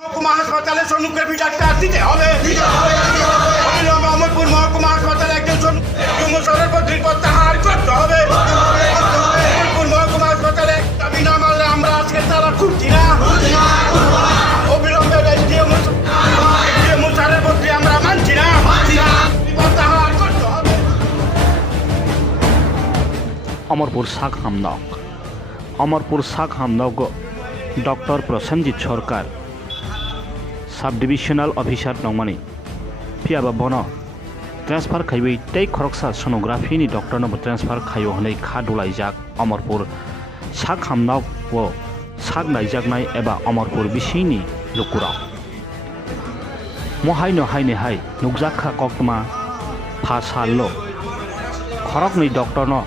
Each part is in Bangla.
মহকুমা হাসপাতালে সোনোগ্রাফি ডাক্তার দিতে হবে। অবিলম্বে অমরপুর মহকুমা হাসপাতালে একজন সোনোগ্রাফারের পদটি প্রত্যাহার করতে হবে। অমরপুর মহকুমা হাসপাতালে দাবি না মানলে আমরা আজকে তারা খুঁজছি না। অবিলম্বে ডিএমও স্যারের পদটি আমরা মানছি না, প্রত্যাহার করতে হবে। अमरपुर साग हामदक अमरपुर साग हामदक डॉक्टर प्रसेनजित सरकार सब डिविजनल ऑफिसर नंगमानी फियाबा बनो ट्रांसफर खाइबै तै खरकसा सोनोग्राफी नि डॉक्टर नो ट्रांसफर खायो हनै खा दुलाइजाक अमरपुर साग हामदक वो साग नाइजाकनाय एबा अमरपुर बिसिनि लुकुरा महायनो हायने हाय नुकजाखा कक्तमा फासालो खरक नि डॉक्टर नो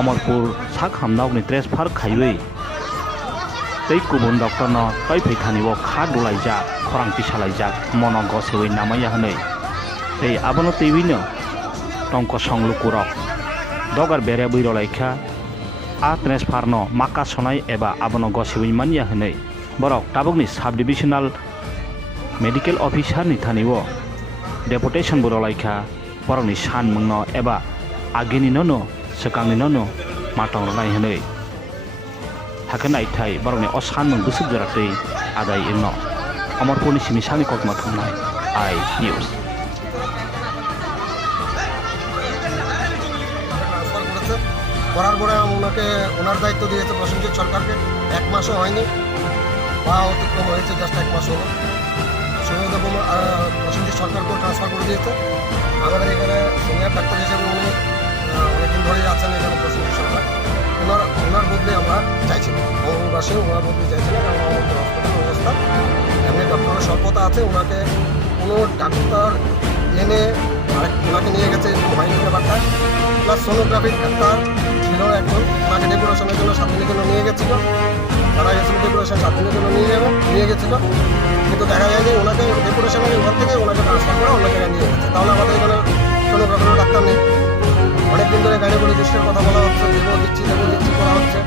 अमरपुर साग हामदक नि ट्रांसफर खाइबै तै गुबुन डॉक्टर नो तै फैखानिबो खा दुलाइजाक खरांथि सालाइजाक मन गसेबै नामाया हनै तै आबनो तैबिनो टंक संलुकुरक दगार बेरे बैरलाइखा आ ट्रांसफर नो माका सनाय एबा आबनो गसेबै मानिया हनै बरक ताबकनि सब डिविजनल मेडिकल ऑफिसर नि थानिबो डेपुटेशन बरलाइखा बरकनि सान मंनो एबा आगिनि नो सेकांनि नो माटं रनाय हनै हाखनाय थाय बरकनि असान मं गुसुब जरातै आदाय इनो अमरपुरनि सिमिसानि ककमा थंनाय आई न्यूज করার পরে ওনাকে ওনার দায়িত্ব দিয়েছে প্রসেনজিৎ সরকারকে। 1 মাসও হয়নি বা অতিক্রম হয়েছে, জাস্ট 1 মাস হলো। সুনীলবাবু প্রসেনজিৎ সরকারকেও ট্রান্সফার করে দিয়েছে। আমাদের এখানে সিনিয়র ডাক্তার হিসেবে উনি অনেকদিন ধরেই আছেন এখানে প্রসেনজিৎ সরকার। ওনার বদলে আমরা চাইছি না, মঙ্গলবাসী ওনার বদলে চাইছি না, কারণ আমাদের হসপিটালের অবস্থা এমনি ডক্টরের স্বল্পতা আছে। ওনাকে কোনো ডাক্তার এনে ওনাকে নিয়ে গেছে হয়নি ব্যাপারটা। প্লাস সোনোগ্রাফির ডাক্তার ছিল একজন, ওনাকে ডেপুটেশনের জন্য 7 দিনের জন্য নিয়ে গেছিলো। তারা গেছিলো ডেপুটেশন 7 দিনের জন্য নিয়ে গেছিলো, কিন্তু দেখা যায় যে ওনাকে ডেপুটেশনের ঘর থেকে ওনাকে ট্রান্সফার করে অন্য জায়গায় নিয়ে গেছে। তাহলে আমাদের এখানে সোনোগ্রাফিরও ডাক্তার নেই। অনেকদিন ধরে গাইনোকোলজিস্টের কথা বলা হচ্ছে, দেবো দিচ্ছি করা হচ্ছে,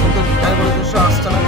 কিন্তু গাইনোকোলজিস্ট আসছে না।